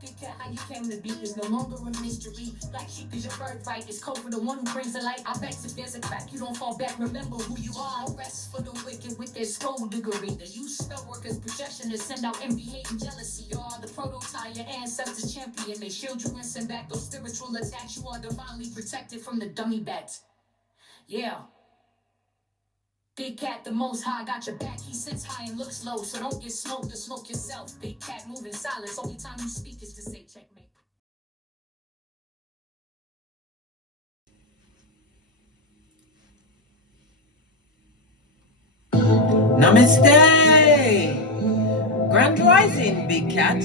How you came to be is no longer a mystery. Black sheep is your birthright. It's code for the one who brings the light. I bet if there's a crack, you don't fall back. Remember who you are. No rest for the wicked with their skullduggery. The use spell workers' projection to send out envy, hate, and jealousy. You are the prototype, your ancestors champion. They shield you and send back those spiritual attacks. You are divinely protected from the dummy bats. Yeah. Big cat, the most high, got your back. He sits high and looks low, so don't get smoked or smoke yourself. Big cat moving silence. Only time you speak is to say checkmate. Namaste! Grand Rising, Big Cat.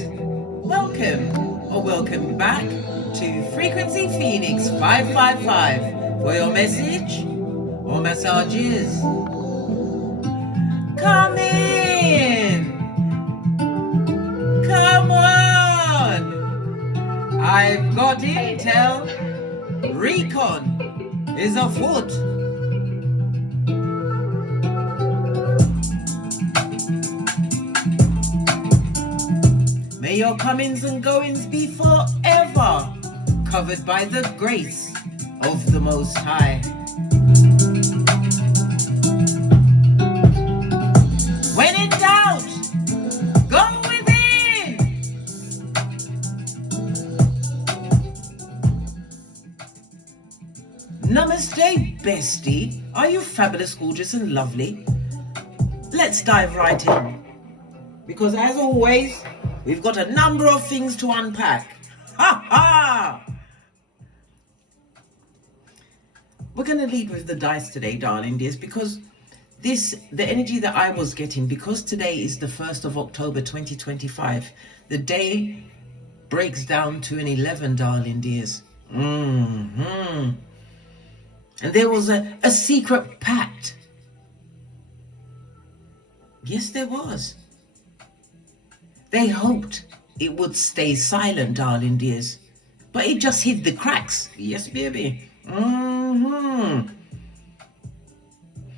Welcome or welcome back to Frequency Phoenix 555 for your message or massages. Come in! Come on! I've got intel. Recon is afoot. May your comings and goings be forever covered by the grace of the Most High. When in doubt, go within. Namaste, bestie. Are you fabulous, gorgeous, and lovely? Let's dive right in. Because as always, we've got a number of things to unpack. Ha ha! We're going to lead with the dice today, darling dears, because the energy that I was getting, because today is the 1st of October 2025, the day breaks down to an 11, darling dears. And there was a secret pact. Yes, there was. They hoped it would stay silent, darling dears, but it just hid the cracks. Yes, baby.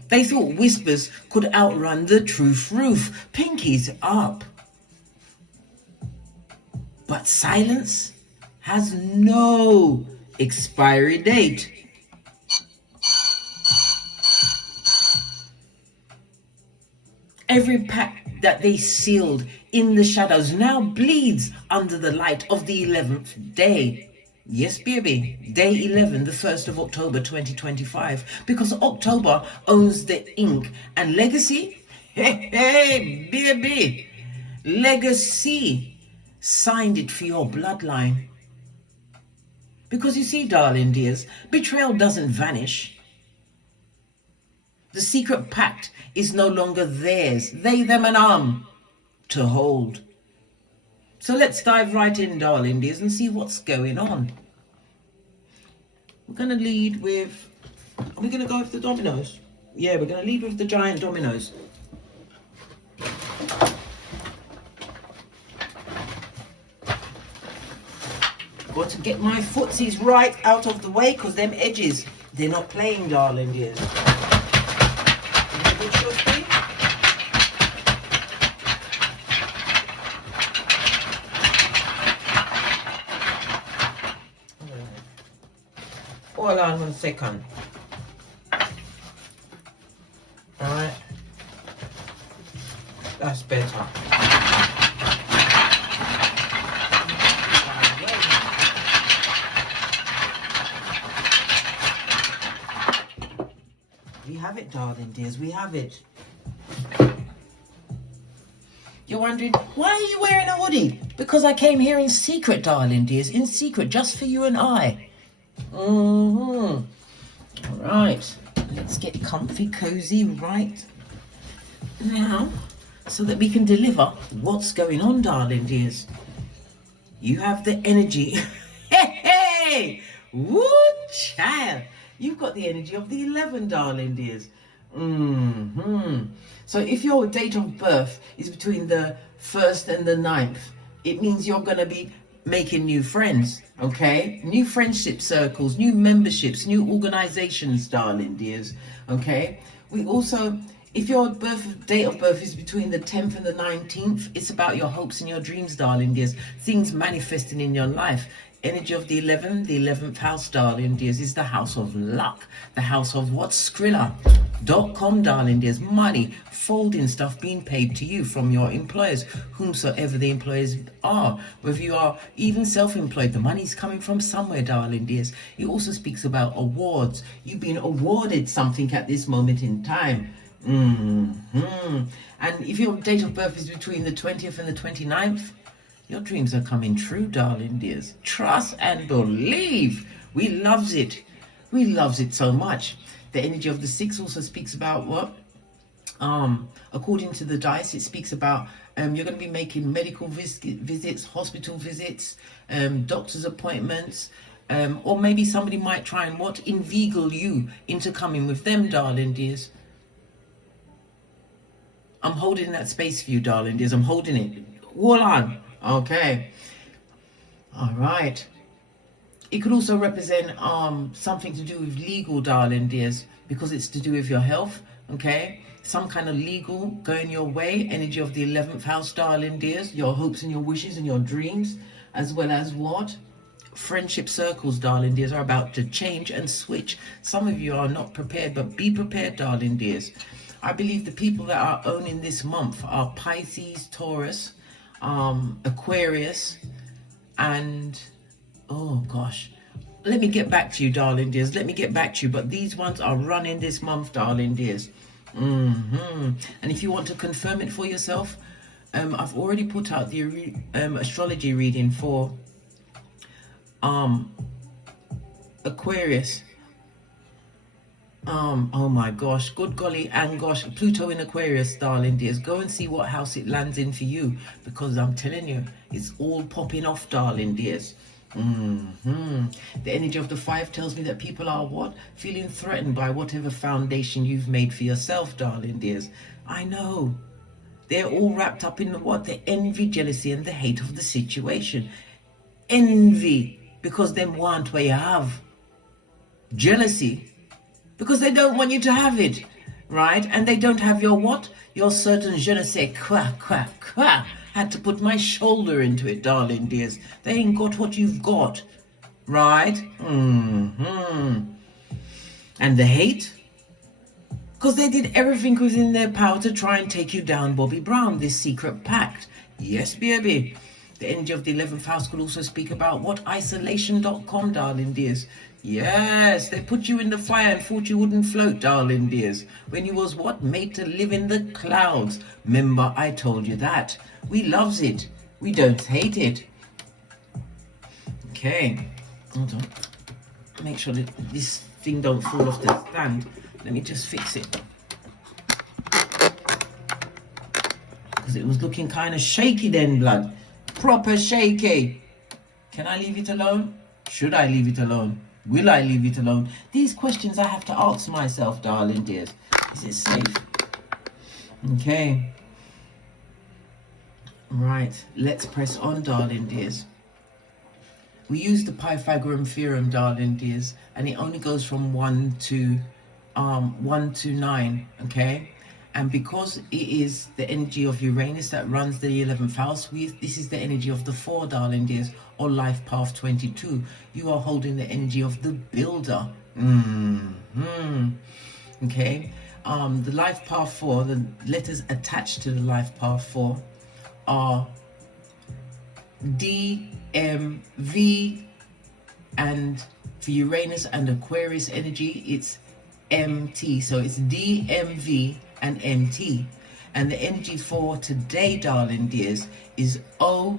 They thought whispers could outrun the truth roof. Pinkies up. But silence has no expiry date. Every pact that they sealed in the shadows now bleeds under the light of the 11th day. Yes, baby, day 11, the 1st of October 2025, because October owns the ink and legacy. Hey, baby, legacy signed it for your bloodline. Because you see, darling dears, betrayal doesn't vanish. The secret pact is no longer theirs, they, them, and to hold. So let's dive right in, darling dears, and see what's going on. We're going to lead with... Are we going to go with the dominoes? Yeah, we're going to lead with the giant dominoes. Got to get my footsies right out of the way, because them edges, they're not playing, darling dears. Hold on 1 second. Alright. That's better. We have it, darling dears, we have it. You're wondering, why are you wearing a hoodie? Because I came here in secret, darling dears, in secret, just for you and I. All right, let's get comfy, cozy right now so that we can deliver what's going on, darling dears. You have the energy. Hey, woo, child. You've got the energy of the 11, darling dears. So if your date of birth is between the 1st and the 9th, it means you're going to be making new friends, okay? New friendship circles, new memberships, new organizations, darling dears, okay? We also, If your date of birth is between the 10th and the 19th, it's about your hopes and your dreams, darling dears. Things manifesting in your life. Energy of the 11th house, darling dears, is the house of luck. The house of what? Skrilla.com, darling dears. Money, folding stuff being paid to you from your employers, whomsoever the employers are. Whether you are even self-employed, the money's coming from somewhere, darling dears. It also speaks about awards. You've been awarded something at this moment in time. And if your date of birth is between the 20th and the 29th, your dreams are coming true, darling dears. Trust and believe. We loves it. We loves it so much. The energy of the 6 also speaks about what? According to the dice, it speaks about you're going to be making medical visits, hospital visits, doctor's appointments, or maybe somebody might try and what? Inveigle you into coming with them, darling dears. I'm holding that space for you, darling dears. I'm holding it. Hold on. Okay. All right. It could also represent something to do with legal, darling dears, because it's to do with your health. Okay. Some kind of legal going your way. Energy of the 11th house, darling dears. Your hopes and your wishes and your dreams, as well as what? Friendship circles, darling dears, are about to change and switch. Some of you are not prepared, but be prepared, darling dears. I believe the people that are owning this month are Pisces, Taurus, Aquarius, and oh gosh, let me get back to you, darling dears. Let me get back to you. But these ones are running this month, darling dears. And if you want to confirm it for yourself, I've already put out the astrology reading for Aquarius. Oh my gosh, good golly and gosh, Pluto in Aquarius, darling dears. Go and see what house it lands in for you, because I'm telling you, it's all popping off, darling dears. The energy of the 5 tells me that people are what? Feeling threatened by whatever foundation you've made for yourself, darling dears. I know. They're all wrapped up in what? The envy, jealousy, and the hate of the situation. Envy, because they want what you have. Jealousy, because they don't want you to have it, right? And they don't have your what? Your certain je ne sais quoi. Had to put my shoulder into it, darling dears. They ain't got what you've got, right? And the hate? Because they did everything within their power to try and take you down, Bobby Brown, this secret pact. Yes, baby. The energy of the 11th house could also speak about what? Isolation.com, darling dears. Yes, they put you in the fire and thought you wouldn't float, darling dears. When you was what? Made to live in the clouds. Remember, I told you that. We loves it. We don't hate it. Okay. Hold on. Make sure that this thing don't fall off the stand. Let me just fix it. Because it was looking kind of shaky then, blood. Proper shaky. Can I leave it alone? Should I leave it alone? Will I leave it alone? These questions I have to ask myself, darling dears. Is it safe? Okay. Right. Let's press on, darling dears. We use the Pythagorean theorem, darling dears, and it only goes from 1 to 9, okay? And because it is the energy of Uranus that runs the 11th house, this is the energy of the 4, darling dears, or life path 22. You are holding the energy of the builder. Okay. The life path 4, the letters attached to the life path 4 are D, M, V, and for Uranus and Aquarius energy, it's MT. So it's D, M, V, and MT. And the energy for today, darling dears, is OPCRFL.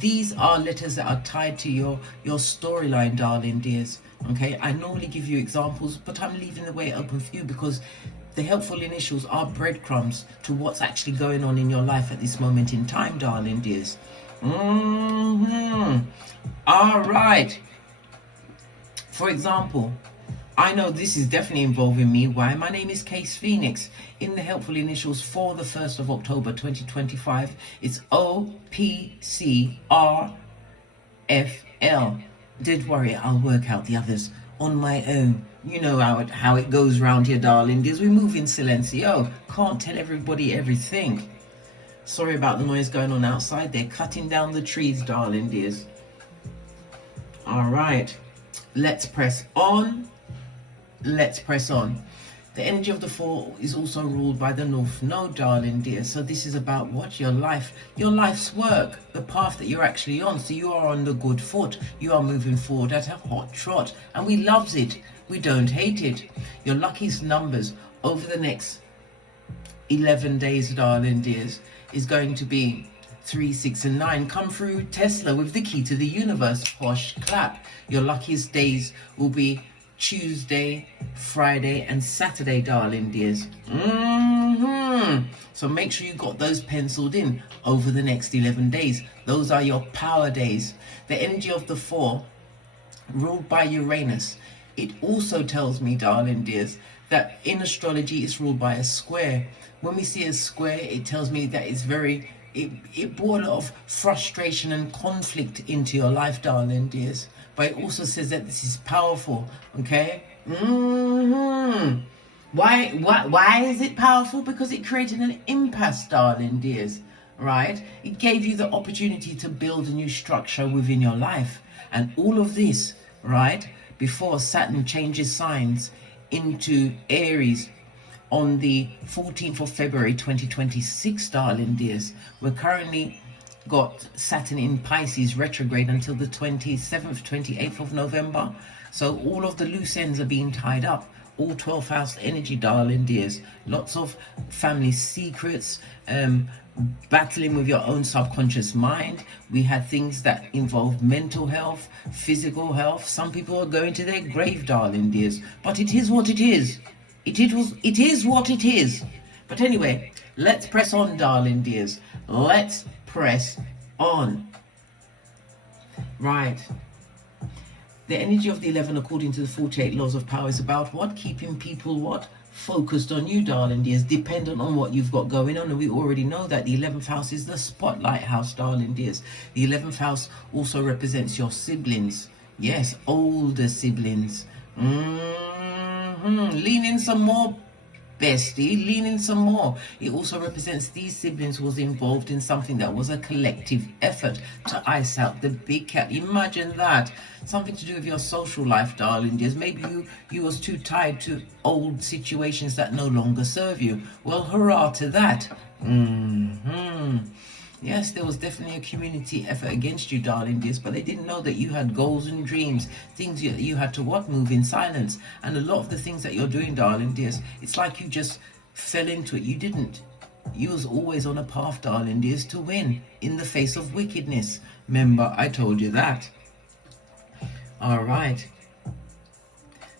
These are letters that are tied to your storyline, darling dears. Okay, I normally give you examples, but I'm leaving the way open for you because the helpful initials are breadcrumbs to what's actually going on in your life at this moment in time, darling dears. All right. For example, I know this is definitely involving me. Why? My name is Case Phoenix. In the helpful initials for the 1st of October 2025, it's OPCRFL. Don't worry, I'll work out the others on my own. You know how it goes round here, darling dears. We move in silencio. Can't tell everybody everything. Sorry about the noise going on outside. They're cutting down the trees, darling dears. All right, let's press on. Let's press on. The energy of the 4 is also ruled by the North Node, darling dear. So this is about what? Your life's work, the path that you're actually on. So you are on the good foot. You are moving forward at a hot trot. And we loves it. We don't hate it. Your luckiest numbers over the next 11 days, darling dears, is going to be 3, 6, and 9. Come through Tesla with the key to the universe. Posh clap. Your luckiest days will be Tuesday, Friday, and Saturday, darling dears. So make sure you got those penciled in over the next 11 days. Those are your power days. The energy of the 4, ruled by Uranus. It also tells me, darling dears, that in astrology it's ruled by a square. When we see a square, it tells me that it's it brought a lot of frustration and conflict into your life, darling dears. But it also says that this is powerful, okay? Why is it powerful? Because it created an impasse, darling dears, right? It gave you the opportunity to build a new structure within your life. And all of this, right, before Saturn changes signs into Aries on the 14th of February 2026, darling dears. We're currently got Saturn in Pisces retrograde until the 27th, 28th of November. So all of the loose ends are being tied up. All 12th house energy, darling dears. Lots of family secrets, battling with your own subconscious mind. We had things that involve mental health, physical health. Some people are going to their grave, darling dears. But it is what it is. It is what it is. But anyway, let's press on, darling dears. Let's press on. Right. The energy of the 11, according to the 48 laws of power, is about what? Keeping people what? Focused on you, darling dears, dependent on what you've got going on. And we already know that the 11th house is the spotlight house, darling dears. The 11th house also represents your siblings. Yes, older siblings. Lean in some more, bestie. Lean in some more. It also represents these siblings was involved in something that was a collective effort to ice out the big cat. Imagine that. Something to do with your social life, darling dears. Maybe you was too tied to old situations that no longer serve you. Well, hurrah to that. Yes, there was definitely a community effort against you, darling dears, but they didn't know that you had goals and dreams, things you had to what? Move in silence. And a lot of the things that you're doing, darling dears, it's like you just fell into it. You didn't. You was always on a path, darling dears, to win in the face of wickedness. Remember, I told you that. All right.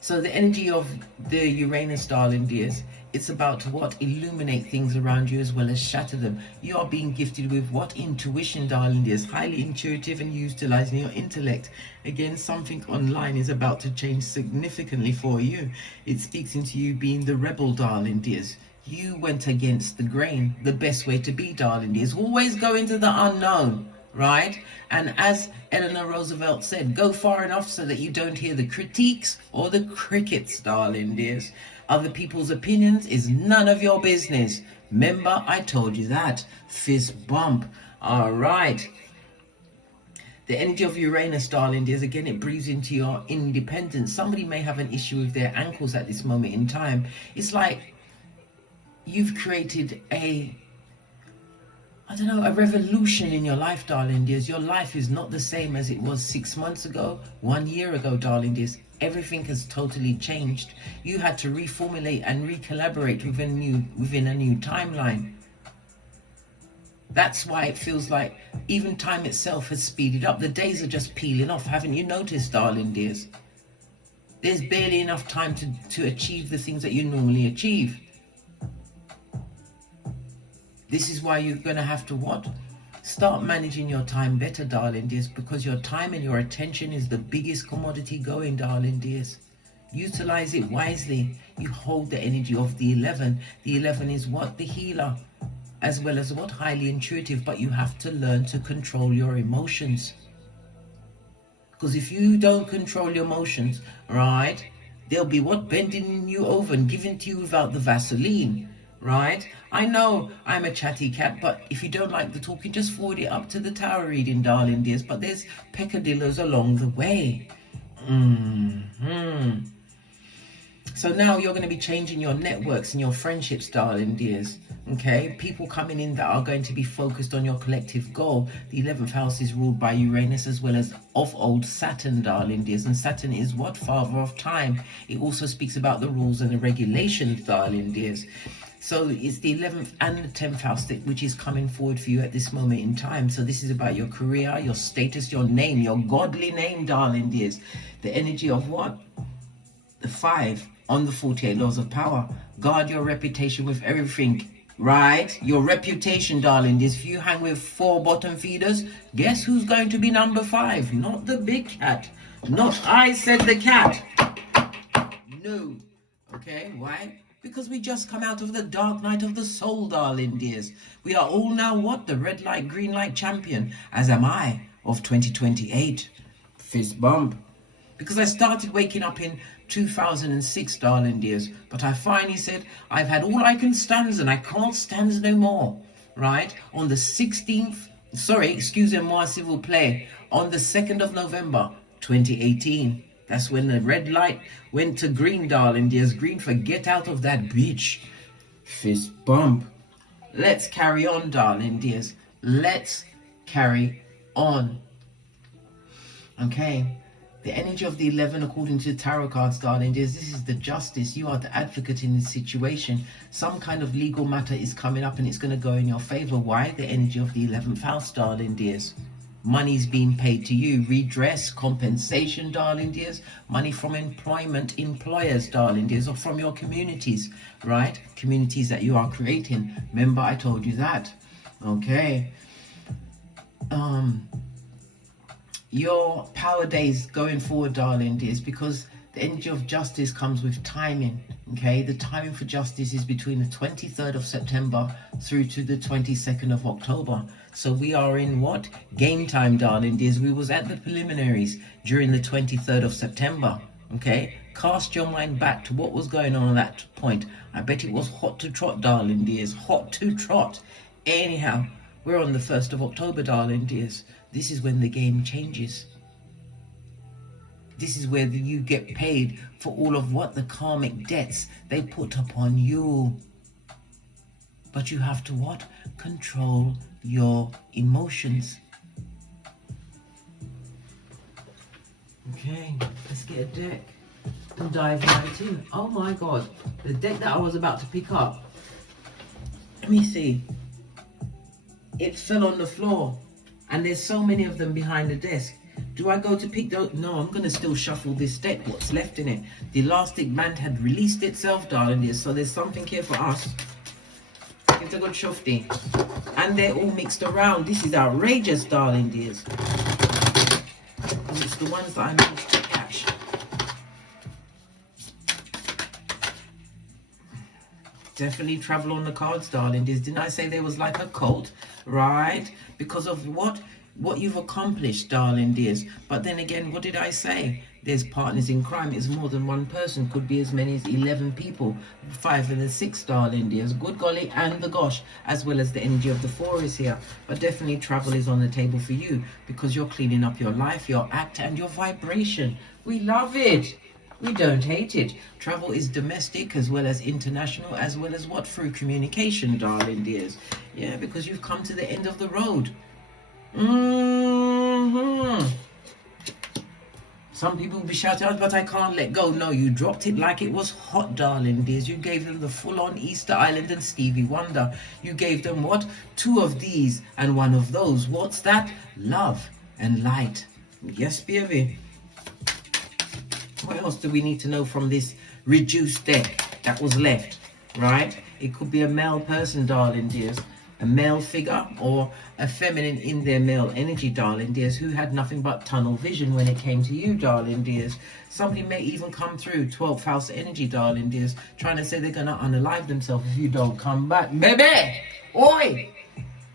So the energy of the Uranus, darling dears, it's about to what? Illuminate things around you as well as shatter them. You are being gifted with what? Intuition, darling dears. Highly intuitive and utilizing your intellect. Again, something online is about to change significantly for you. It speaks into you being the rebel, darling dears. You went against the grain. The best way to be, darling dears. Always go into the unknown, right? And as Eleanor Roosevelt said, go far enough so that you don't hear the critiques or the crickets, darling dears. Other people's opinions is none of your business. Remember, I told you that. Fist bump. All right. The energy of Uranus, darling dears, again, it breathes into your independence. Somebody may have an issue with their ankles at this moment in time. It's like you've created a revolution in your life, darling dears. Your life is not the same as it was 6 months ago, 1 year ago, darling dears. Everything has totally changed. You had to reformulate and recollaborate within a new timeline. That's why it feels like even time itself has speeded up. The days are just peeling off. Haven't you noticed, darling dears? There's barely enough time to achieve the things that you normally achieve. This is why you're going to have to what? Start managing your time better, darling dears, because your time and your attention is the biggest commodity going, darling dears. Utilize it wisely. You hold the energy of the 11. The 11 is what? The healer, as well as what? Highly intuitive, but you have to learn to control your emotions. Because if you don't control your emotions, right, they'll be what? Bending you over and giving to you without the Vaseline, right? I know I'm a chatty cat, but if you don't like the talking, just forward it up to the tower reading, darling dears. But there's peccadillos along the way. So now you're going to be changing your networks and your friendships, darling dears. Okay, people coming in that are going to be focused on your collective goal. The 11th house is ruled by Uranus as well as of old Saturn, darling dears. And Saturn is what? Father of time. It also speaks about the rules and the regulations, darling dears. So it's the 11th and the 10th house which is coming forward for you at this moment in time. So this is about your career, your status, your name, your godly name, darling dears. The energy of what? The 5 on the 48 laws of power. Guard your reputation with everything. Right? Your reputation, darling. If you hang with 4 bottom feeders, guess who's going to be number 5? Not the big cat. Not I said the cat. No. Okay, why? Because we just come out of the dark night of the soul, darling dears. We are all now what? The red light, green light champion. As am I of 2028. Fist bump. Because I started waking up in 2006, darling dears, but I finally said I've had all I can stand and I can't stand no more. Right? On the 16th, excusez-moi s'il vous plaît, on the 2nd of November 2018. That's when the red light went to green, darling dears. Green for get out of that bitch. Fist bump. Let's carry on, darling dears. Let's carry on. Okay. The energy of the 11, according to the tarot cards, darling dears, this is the justice. You are the advocate in this situation. Some kind of legal matter is coming up and it's going to go in your favor. Why? The energy of the 11th house, darling dears. Money's being paid to you. Redress, compensation, darling dears. Money from employment, employers, darling dears, or from your communities, right? Communities that you are creating. Remember, I told you that. Okay. Your power days going forward, darling dears, because the energy of justice comes with timing. Okay, the timing for justice is between the 23rd of September through to the 22nd of October. So we are in what? Game time, darling dears. We was at the preliminaries during the 23rd of September. Okay, cast your mind back to what was going on at that point. I bet it was hot to trot, darling dears. Hot to trot. Anyhow, we're on the 1st of October, darling dears. This is when the game changes. This is where you get paid for all of what? The karmic debts they put upon you. But you have to what? Control your emotions. Okay, let's get a deck and dive right in. Oh my God, the deck that I was about to pick up. Let me see. It fell on the floor. And there's so many of them behind the desk. Do I go to pick those? No, I'm going to still shuffle this deck, what's left in it. The elastic band had released itself, darling dears. So there's something here for us. It's a good shufti. And they're all mixed around. This is outrageous, darling dears. Because it's the ones that I managed to catch. Definitely travel on the cards, darling dears. Didn't I say there was like a cult? Right? Because of what you've accomplished, darling dears. But then again, what did I say? There's partners in crime. It's more than one person. Could be as many as 11 people. 5 and the 6, darling dears. Good golly and the gosh. As well as the energy of the 4 is here. But definitely travel is on the table for you. Because you're cleaning up your life, your act and your vibration. We love it. We don't hate it. Travel is domestic as well as international, as well as what? Through communication, darling dears. Yeah, because you've come to the end of the road. Some people will be shouting out, but I can't let go. No, you dropped it like it was hot, darling dears. You gave them the full-on Easter Island and Stevie Wonder. You gave them what? 2 of these and 1 of those. What's that? Love and light. Yes, baby. What else do we need to know from this reduced deck that was left, right? It could be a male person, darling dears. A male figure or a feminine in their male energy, darling dears, who had nothing but tunnel vision when it came to you, darling dears. Somebody may even come through 12th house energy, darling dears, trying to say they're going to unalive themselves if you don't come back. Baby! Oi!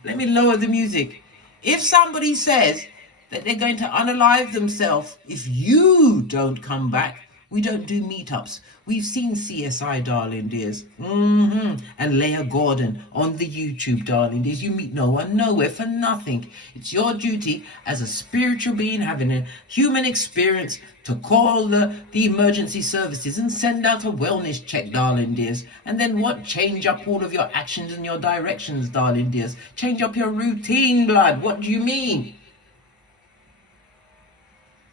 Let me lower the music. If somebody says that they're going to unalive themselves if you don't come back. We don't do meetups. We've seen CSI, darling dears, and Leah Gordon on the YouTube, darling dears. You meet no one nowhere for nothing. It's your duty as a spiritual being having a human experience to call the emergency services and send out a wellness check, darling dears. And then what? Change up all of your actions and your directions, darling dears. Change up your routine, blood. What do you mean?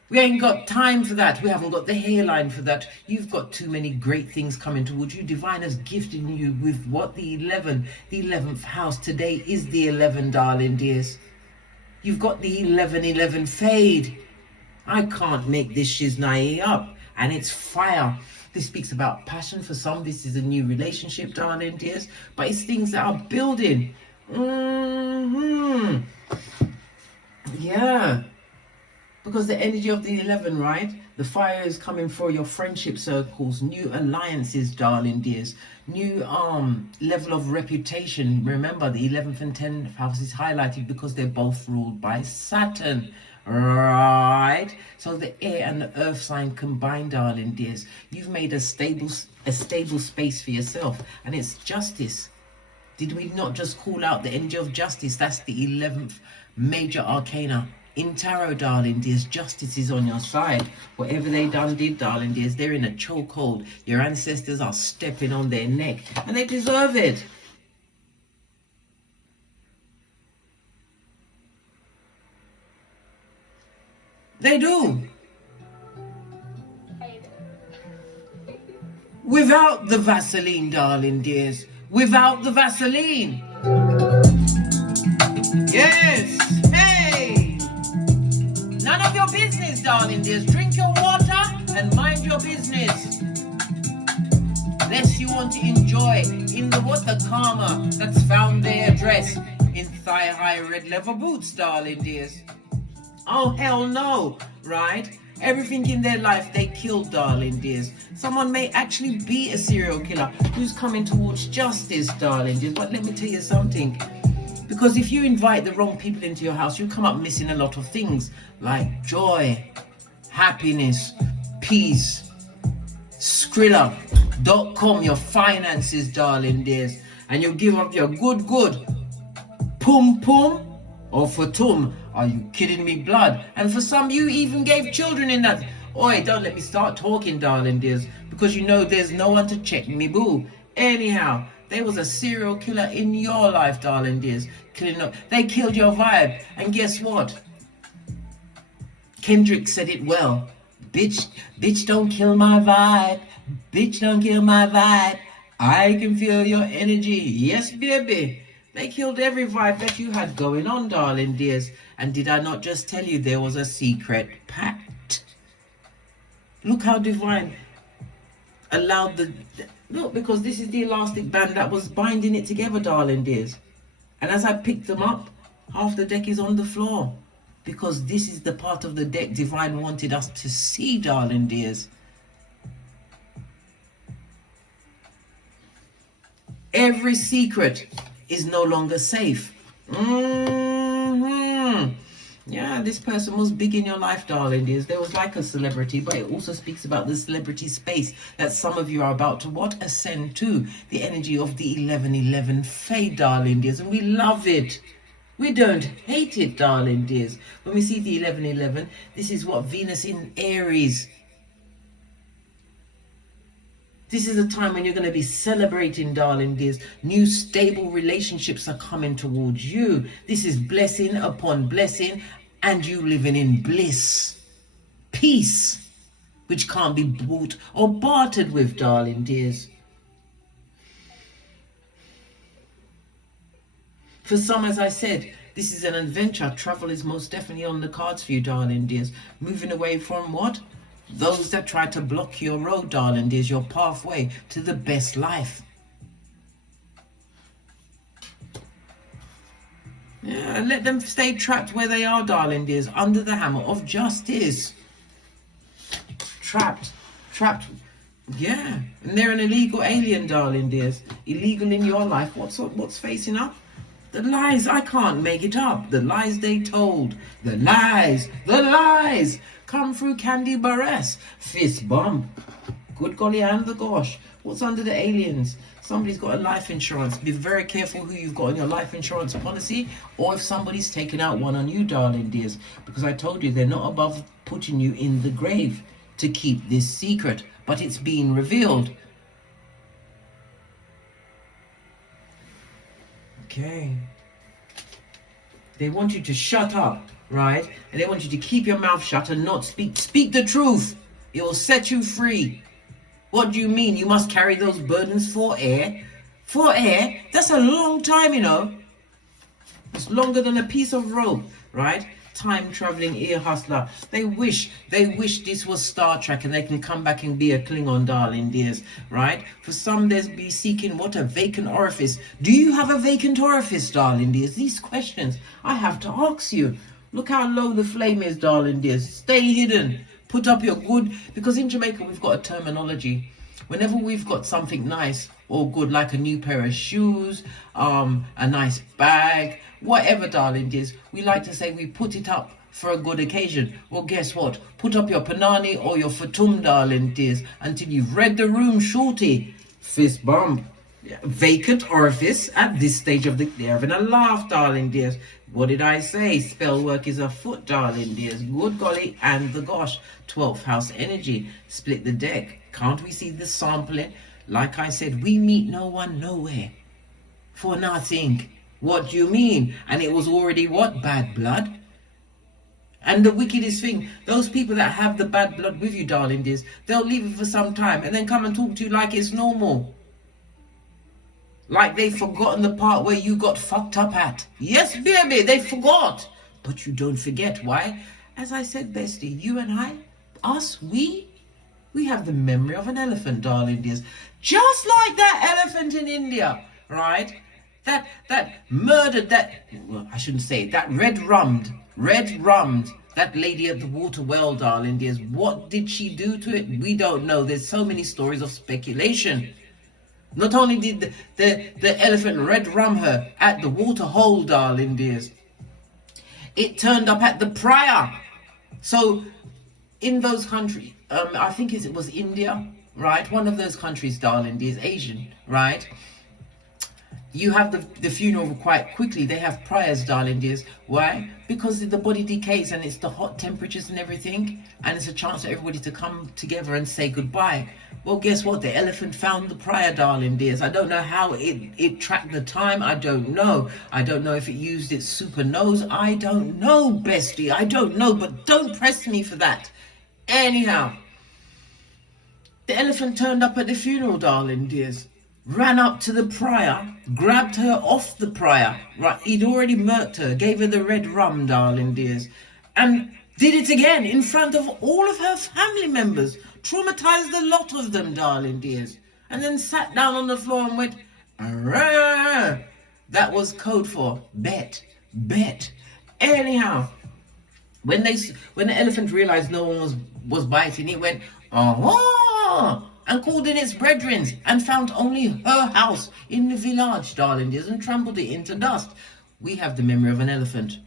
We ain't got time for that. We haven't got the hairline for that. You've got too many great things coming towards you. Divine has gifted you with what? The 11th house. Today is the 11, darling dears. You've got the 11 fade. I can't make this shiznai up. And it's fire. This speaks about passion. For some, this is a new relationship, darling dears. But it's things that are building. Yeah. Because the energy of the 11, right? The fire is coming for your friendship circles, new alliances, darling dears, new level of reputation. Remember, the 11th and 10th house is highlighted because they're both ruled by Saturn, right? So the air and the earth sign combined, darling dears. You've made a stable space for yourself, and it's justice. Did we not just call out the energy of justice? That's the 11th major arcana. In tarot, darling dears, justice is on your side. Whatever they did, darling dears, they're in a chokehold. Your ancestors are stepping on their neck, and they deserve it. They do. Without the Vaseline, darling dears. Without the Vaseline. Yes. Hey. None of your business, darling dears. Drink your water and mind your business. Lest you want to enjoy in the karma that's found their address in thigh-high red leather boots, darling dears. Oh, hell no, right? Everything in their life they killed, darling dears. Someone may actually be a serial killer who's coming towards justice, darling dears. But let me tell you something. Because if you invite the wrong people into your house, you come up missing a lot of things like joy, happiness, peace, Skrilla.com, your finances, darling dears. And you give up your good, pum or fatum. Are you kidding me, blood? And for some, you even gave children in that. Oi, don't let me start talking, darling dears, because you know there's no one to check me, boo. Anyhow, there was a serial killer in your life, darling dears, killing up. They killed your vibe, and guess what? Kendrick said it well. Bitch, don't kill my vibe. Bitch, don't kill my vibe. I can feel your energy. Yes, baby. They killed every vibe that you had going on, darling dears. And did I not just tell you there was a secret pact? Look how divine allowed look, because this is the elastic band that was binding it together, darling dears. And as I picked them up, half the deck is on the floor. Because this is the part of the deck divine wanted us to see, darling dears. Every secret is no longer safe. Yeah, this person was big in your life, darling dears. There was like a celebrity, but it also speaks about the celebrity space that some of you are about to ascend to. The energy of the 11 fade, darling dears, and we love it. We don't hate it, darling dears. When we see the 11, this is what Venus in Aries. This is a time when you're going to be celebrating, darling dears. New stable relationships are coming towards you. This is blessing upon blessing, and you living in bliss. Peace, which can't be bought or bartered with, darling dears. For some, as I said, this is an adventure. Travel is most definitely on the cards for you, darling dears. Moving away from what? Those that try to block your road, darling dears, your pathway to the best life. Yeah, let them stay trapped where they are, darling dears, under the hammer of justice. Trapped. Yeah, and they're an illegal alien, darling dears. Illegal in your life. What's facing up? The lies, I can't make it up. The lies they told. The lies come through Candy Barres. Fist bump. Good golly and the gosh. What's under the aliens? Somebody's got a life insurance. Be very careful who you've got on your life insurance policy, or if somebody's taken out one on you, darling dears. Because I told you they're not above putting you in the grave to keep this secret, but it's being revealed. Okay. They want you to shut up, right? And they want you to keep your mouth shut and not speak. Speak the truth. It will set you free. What do you mean? You must carry those burdens for air? For air? That's a long time, you know. It's longer than a piece of rope, right? Time traveling ear hustler. They wish this was Star Trek and they can come back and be a Klingon, darling dears, right? For some, there's be seeking what a vacant orifice. Do you have a vacant orifice, darling dears? These questions I have to ask you. Look how low the flame is, darling dears. Stay hidden. Put up your good, because in Jamaica we've got a terminology. Whenever we've got something nice or good, like a new pair of shoes, a nice bag, whatever, darling dears, we like to say we put it up for a good occasion. Well, guess what? Put up your panani or your fatum, darling dears, until you've read the room, shorty. Fist bump. Vacant orifice at this stage of the... They're having a laugh, darling dears. What did I say? Spell work is afoot, darling dears. Good golly and the gosh. 12th house energy. Split the deck. Can't we see the sampling? Like I said, we meet no one nowhere. For nothing. What do you mean? And it was already what? Bad blood? And the wickedest thing, those people that have the bad blood with you, darling dears, they'll leave it for some time and then come and talk to you like it's normal. Like they've forgotten the part where you got fucked up at. Yes, baby, they forgot. But you don't forget. Why? As I said, bestie, you and I, us, we have the memory of an elephant, darling dears. Just like that elephant in India, right? That murdered that, well, I shouldn't say it, that red rummed, that lady at the water well, darling dears. What did she do to it? We don't know. There's so many stories of speculation. Not only did the elephant red rum her at the water hole, darling dears, it turned up at the prior. So in those countries, I think it was India, right? One of those countries, darling dears, Asian, right? You have the funeral quite quickly. They have priors, darling dears. Why? Because the body decays and it's the hot temperatures and everything. And it's a chance for everybody to come together and say goodbye. Well, guess what? The elephant found the prior, darling dears. I don't know how it tracked the time. I don't know. I don't know if it used its super nose. I don't know, bestie. I don't know. But don't press me for that. Anyhow, the elephant turned up at the funeral, darling dears. Ran up to the prior, grabbed her off the prior. Right, he'd already murked her, gave her the red rum, darling dears, and did it again in front of all of her family members. Traumatized the lot of them, darling dears, and then sat down on the floor and went, "Arrgh." That was code for bet. Anyhow, when the elephant realized no one was biting, it went, "Oh!" and called in its brethren and found only her house in the village, darling dears, and trampled it into dust. We have the memory of an elephant.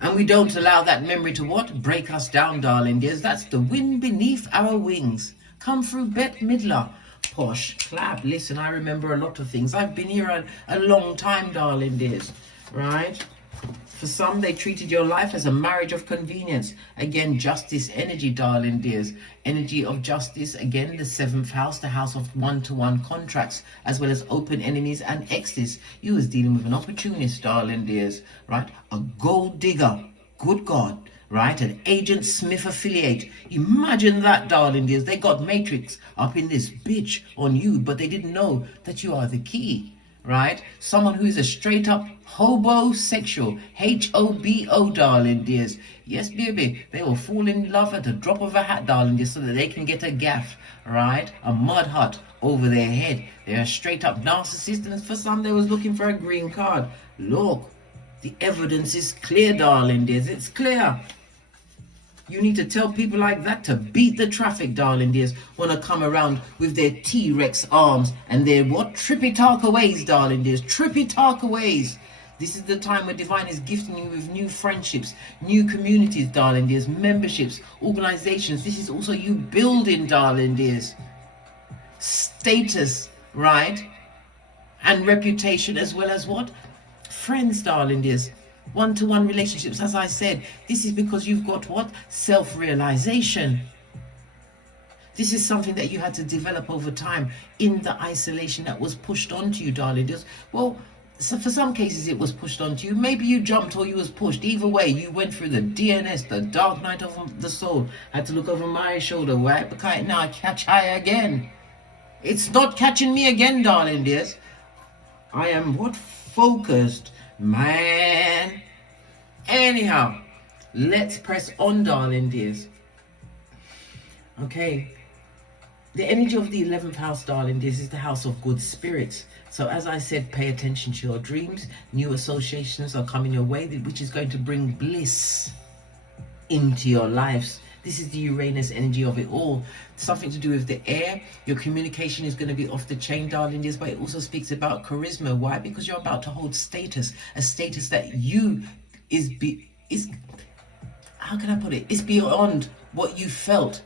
And we don't allow that memory to what? Break us down, darling dears. That's the wind beneath our wings. Come through Bette Midler. Posh, clap. Listen, I remember a lot of things. I've been here a long time, darling dears. Right? For some, they treated your life as a marriage of convenience. Again, justice energy, darling dears. Energy of justice. Again, the 7th house, the house of one-to-one contracts, as well as open enemies and exes. You was dealing with an opportunist, darling dears, right? A gold digger. Good God, right? An Agent Smith affiliate. Imagine that, darling dears. They got Matrix up in this bitch on you, but they didn't know that you are the key. Right? Someone who is a straight up hobosexual. H-O-B-O, darling dears. Yes, baby. They will fall in love at the drop of a hat, darling dears, so that they can get a gaff, right? A mud hut over their head. They're a straight up narcissist, and for some, they was looking for a green card. Look, the evidence is clear, darling dears. It's clear. You need to tell people like that to beat the traffic, darling dears. Want to come around with their T-Rex arms and their what? Trippy-talker ways, darling dears. Trippy-talker ways. This is the time where Divine is gifting you with new friendships, new communities, darling dears, memberships, organizations. This is also you building, darling dears, status, right? And reputation, as well as what? Friends, darling dears. One-to-one relationships. As I said, this is because you've got what? Self-realization. This is something that you had to develop over time in the isolation that was pushed onto you, darling dears. Well, so for some cases it was pushed onto you. Maybe you jumped or you was pushed. Either way, you went through the DNS, the dark night of the soul. Had to look over my shoulder, right? Because now I catch high again. It's not catching me again, darling dears. I am what? Focused, man. Anyhow, let's press on, darling dears. Okay. The energy of the 11th house, darling dears, is the house of good spirits. So as I said, pay attention to your dreams. New associations are coming your way, which is going to bring bliss into your lives. This is the Uranus energy of it all. Something to do with the air. Your communication is going to be off the chain, darling dears, but it also speaks about charisma. Why? Because you're about to hold status, a status that you is how can I put it? It's beyond what you felt.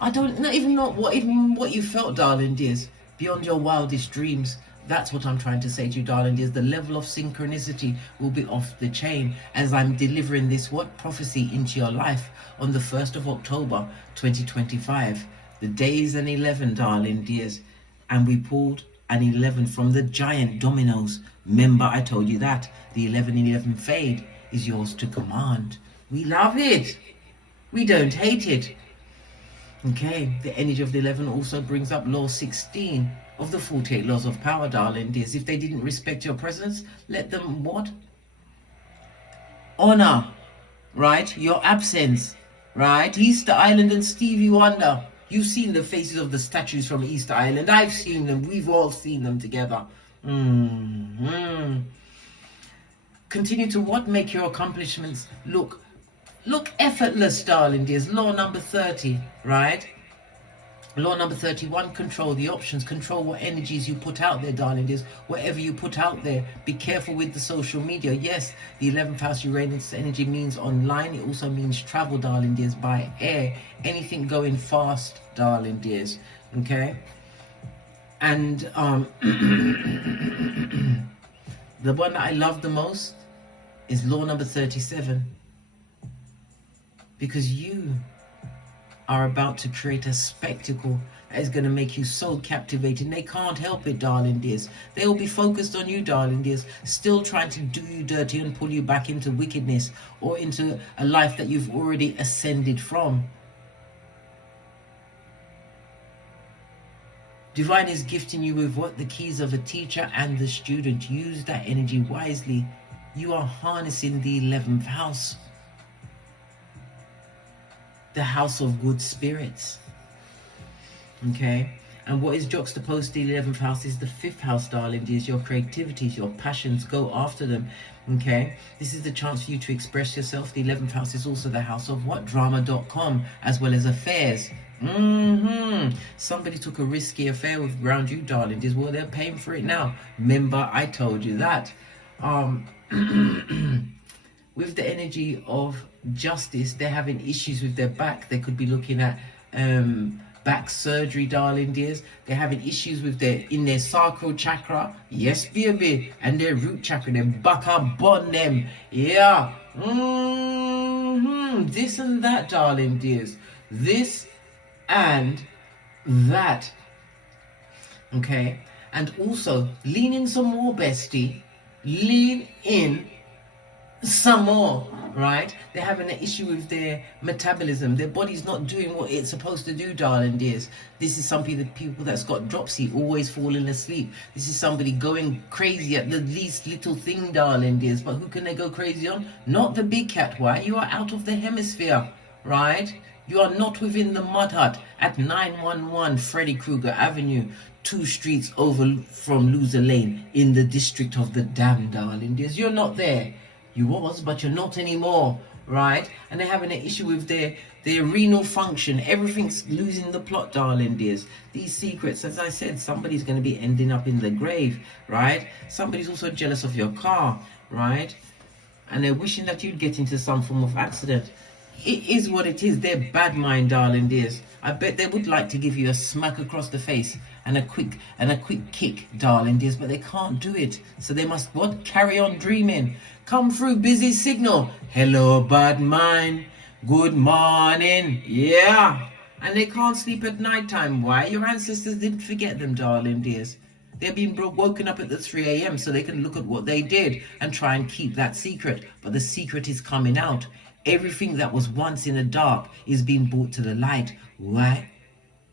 I don't not even know what you felt, darling dears, beyond your wildest dreams. That's what I'm trying to say to you, darling dears. The level of synchronicity will be off the chain as I'm delivering this what prophecy into your life on the 1st of October 2025. The day is an 11, darling dears, and we pulled an 11 from the giant dominoes. Remember, I told you that the 1111 fade is yours to command. We love it. We don't hate it. Okay, the energy of the 11 also brings up law 16 of the 48 laws of power, darling dears. If they didn't respect your presence, let them what? Honor, right? Your absence, right? Easter Island and Stevie Wonder. You've seen the faces of the statues from Easter Island. I've seen them. We've all seen them together. Continue to what? Make your accomplishments look effortless, darling dears. Law number 30, right? Law number 31, control the options. Control what energies you put out there, darling dears. Whatever you put out there, be careful with the social media. Yes, the 11th house Uranus energy means online. It also means travel, darling dears, by air. Anything going fast, darling dears. Okay? And the one that I love the most is law number 37. Because you are about to create a spectacle that is going to make you so captivating. They can't help it, darling dears. They will be focused on you, darling dears, still trying to do you dirty and pull you back into wickedness or into a life that you've already ascended from. Divine is gifting you with what? The keys of a teacher and the student. Use that energy wisely. You are harnessing the 11th house. The house of good spirits. Okay, and what is juxtaposed to the 11th house is the 5th house, darling dears. Your creativities, your passions, go after them. Okay, this is the chance for you to express yourself. The 11th house is also the house of what? Drama.com, as well as affairs. Somebody took a risky affair with around you, darling dears. Well, they're paying for it now. Remember, I told you that. With the energy of justice, they're having issues with their back. They could be looking at back surgery, darling dears. They're having issues with their sacral chakra. Yes, baby. And their root chakra, their baka bond them. Yeah. This and that, darling dears. This and that. Okay. And also, lean in some more, bestie. Lean in some more, right? They're having an issue with their metabolism. Their body's not doing what it's supposed to do, darling dears. This is somebody, the people that's got dropsy, always falling asleep. This is somebody going crazy at the least little thing, darling dears. But who can they go crazy on? Not the big cat. Why? You are out of the hemisphere, right? You are not within the mud hut at 911 Freddy Krueger Avenue, 2 streets over from Loser Lane in the district of the Dam, darling dears. You're not there. You was, but you're not anymore, right? And they're having an issue with their renal function. Everything's losing the plot, darling dears. These secrets, as I said, somebody's going to be ending up in the grave, right? Somebody's also jealous of your car, right? And they're wishing that you'd get into some form of accident. It is what it is. They're bad mind, darling dears. I bet they would like to give you a smack across the face and a quick kick, darling dears, but they can't do it. So they must what? Carry on dreaming. Come through, busy signal. Hello, bad mind. Good morning. Yeah. And they can't sleep at night time. Why? Your ancestors didn't forget them, darling dears. They're being woken up at the 3 a.m. so they can look at what they did and try and keep that secret. But the secret is coming out. Everything that was once in the dark is being brought to the light. Why?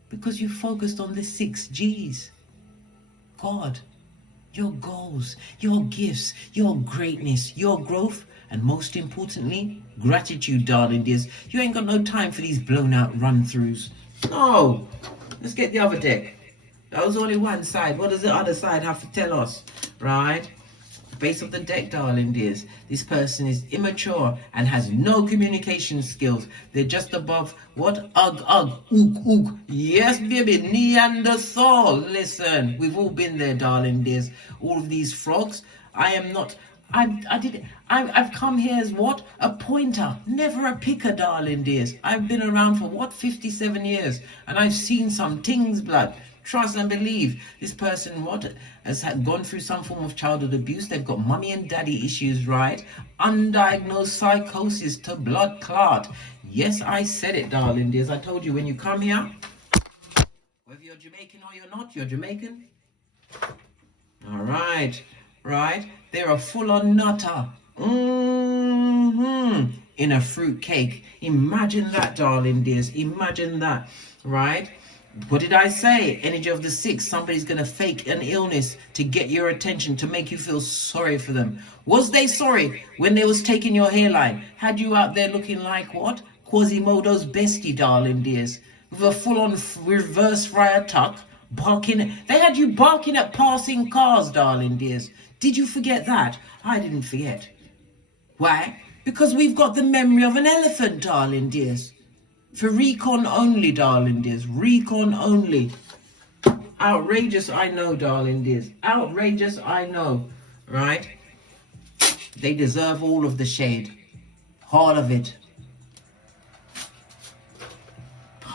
Because you focused on the 6 G's. God, your goals, your gifts, your greatness, your growth, and most importantly, gratitude, darling dears. You ain't got no time for these blown out run-throughs. No. Let's get the other deck. That was only one side. What does the other side have to tell us? Right? Base of the deck, darling dears. This person is immature and has no communication skills. They're just above what? Ugh, ook, ook. Yes, baby, Neanderthal. Listen, we've all been there, darling dears. All of these frogs. I've come here as what? A pointer, never a picker, darling dears. I've been around for what? 57 years, and I've seen some things, blood. Trust and believe. This person what has gone through some form of childhood abuse. They've got mommy and daddy issues, right? Undiagnosed psychosis to blood clot. Yes, I said it, darling dears. I told you when you come here, whether you're Jamaican or you're not, you're Jamaican. All right, right. They're a full-on nutter. In a fruit cake. Imagine that, darling dears. Imagine that, right? What did I say? Energy of the 6. Somebody's going to fake an illness to get your attention, to make you feel sorry for them. Was they sorry when they was taking your hairline? Had you out there looking like what? Quasimodo's bestie, darling dears. With a full-on reverse friar tuck. Barking. They had you barking at passing cars, darling dears. Did you forget that? I didn't forget. Why? Because we've got the memory of an elephant, darling dears. For recon only, darling dears. Recon only. Outrageous, I know, darling dears. Outrageous, I know. Right? They deserve all of the shade. All of it.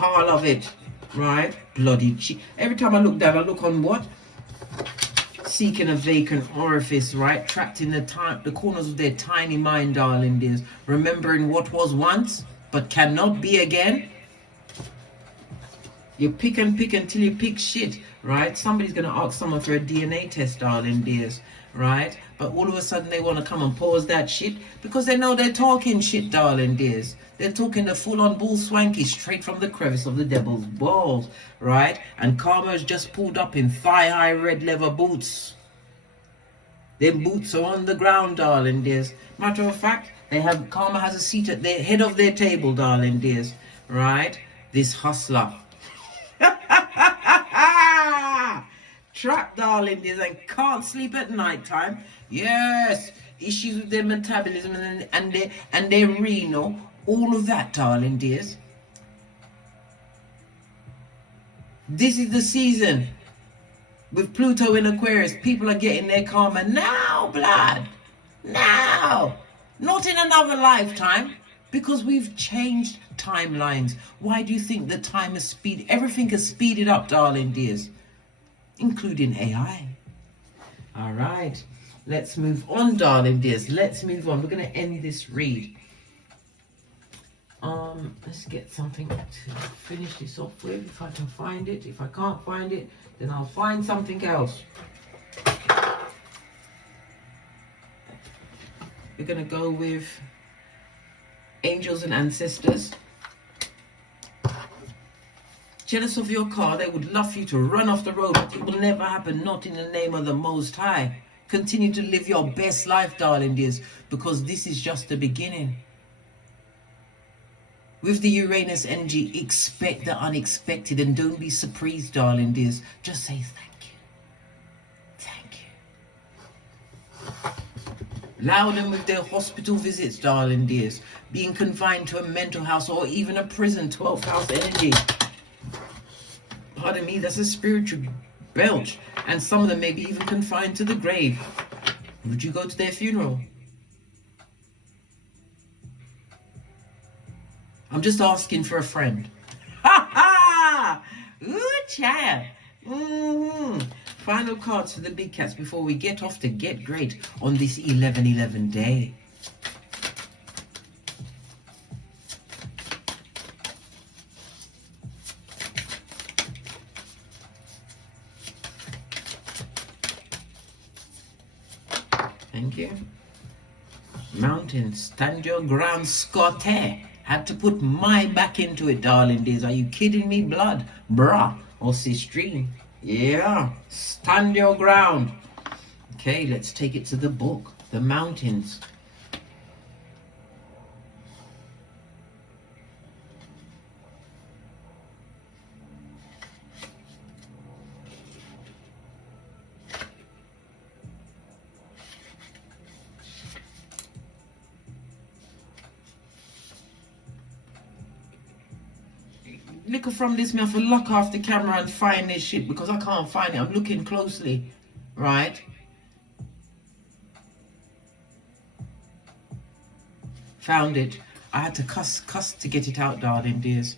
All of it. Right? Bloody cheek. Every time I look down, I look on what? Seeking a vacant orifice, right? Trapped in the corners of their tiny mind, darling dears. Remembering what was once, but cannot be again. You pick and pick until you pick shit, right? Somebody's going to ask someone for a DNA test, darling dears, right? But all of a sudden they want to come and pause that shit because they know they're talking shit, darling dears. They're talking the full-on bull swanky straight from the crevice of the devil's balls, right? And Karma's just pulled up in thigh-high red leather boots. Them boots are on the ground, darling dears. Matter of fact, Karma has a seat at the head of their table, darling dears, right? This hustler. Trapped, darling dears, and can't sleep at night time. Yes, issues with their metabolism and their renal. All of that, darling dears. This is the season. With Pluto in Aquarius, people are getting their karma now, blood. Now. Not in another lifetime. Because we've changed timelines. Why do you think the time has everything has speeded up, darling dears? Including AI. All right. Let's move on, darling dears. Let's move on. We're going to end this read. Let's get something to finish this off with, if I can find it. If I can't find it, then I'll find something else. We're going to go with angels and ancestors. Jealous of your car, they would love for you to run off the road, but it will never happen, not in the name of the Most High. Continue to live your best life, darling dears, because this is just the beginning. With the Uranus energy, expect the unexpected and don't be surprised, darling dears. Just say thank you. Thank you. Allow them with their hospital visits, darling dears. Being confined to a mental house or even a prison, 12th house energy. Pardon me, that's a spiritual belch. And some of them may be even confined to the grave. Would you go to their funeral? I'm just asking for a friend. Ha ha! Ooh, child. Final cards for the big cats before we get off to get great on this 11/11 day. Thank you. Mountain, stand your ground, Scotty. Had to put my back into it, darling dears. Are you kidding me, blood? Bruh. Or sister. Yeah. Stand your ground. Okay, let's take it to the book. The mountains. Look from this, me have to lock off the camera and find this shit because I can't find it. I'm looking closely, right? Found it. I had to cuss to get it out, darling dears.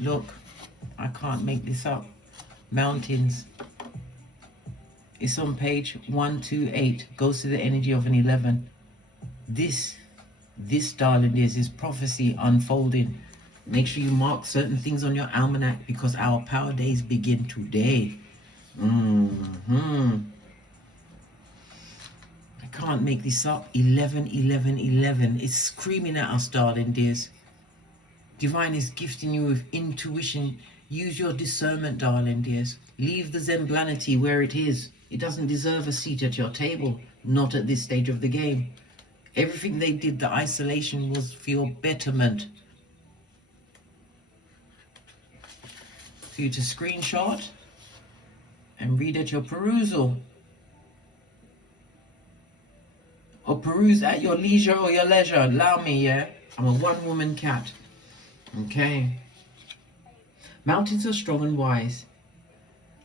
Look, I can't make this up. Mountains. It's on page 128. Goes to the energy of an 11. This, darling dears, is prophecy unfolding. Make sure you mark certain things on your almanac because our power days begin today. I can't make this up. 11/11/11. It's screaming at us, darling dears. Divine is gifting you with intuition. Use your discernment, darling dears. Leave the Zemblanity where it is. It doesn't deserve a seat at your table. Not at this stage of the game. Everything they did, the isolation, was for your betterment. For you to screenshot and read at your perusal. Or peruse at your leisure or your leisure. Allow me, yeah? I'm a one-woman cat. Okay. Mountains are strong and wise.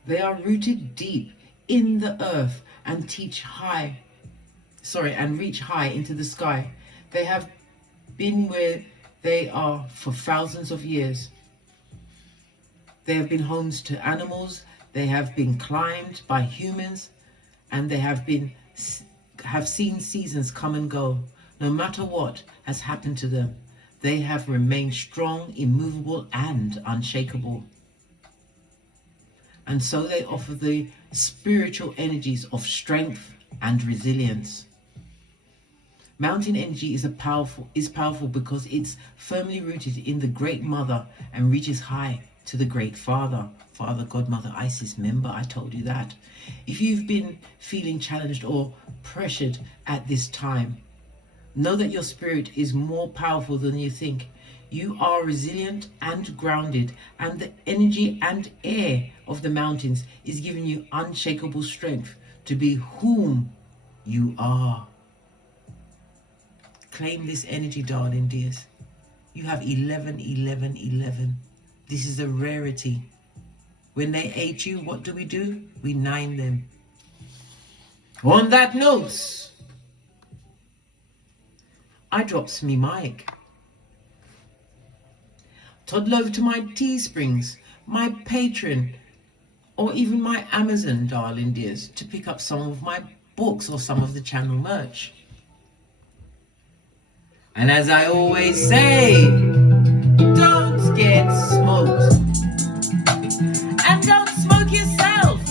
They are rooted deep in the earth and reach high into the sky. They have been where they are for thousands of years. They have been homes to animals. They have been climbed by humans, and they have seen seasons come and go. No matter what has happened to them, they have remained strong, immovable, and unshakable. And so they offer the spiritual energies of strength and resilience. Mountain energy is powerful because it's firmly rooted in the Great Mother and reaches high to the Great Father, Father, Godmother, Isis. Remember, I told you that. If you've been feeling challenged or pressured at this time, know that your spirit is more powerful than you think. You are resilient and grounded, and the energy and air of the mountains is giving you unshakable strength to be whom you are. Claim this energy, darling dears. You have 11/11/11. This is a rarity. When they hate you, what do? We 9 them. On that note, I drops me mic. Toddle over to my Teesprings, my Patreon, or even my Amazon, darling dears, to pick up some of my books or some of the channel merch. And as I always say, don't get smoked. And don't smoke yourself.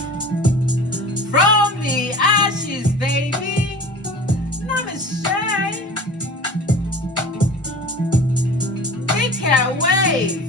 From the ashes, baby. Namaste. Big cat wave.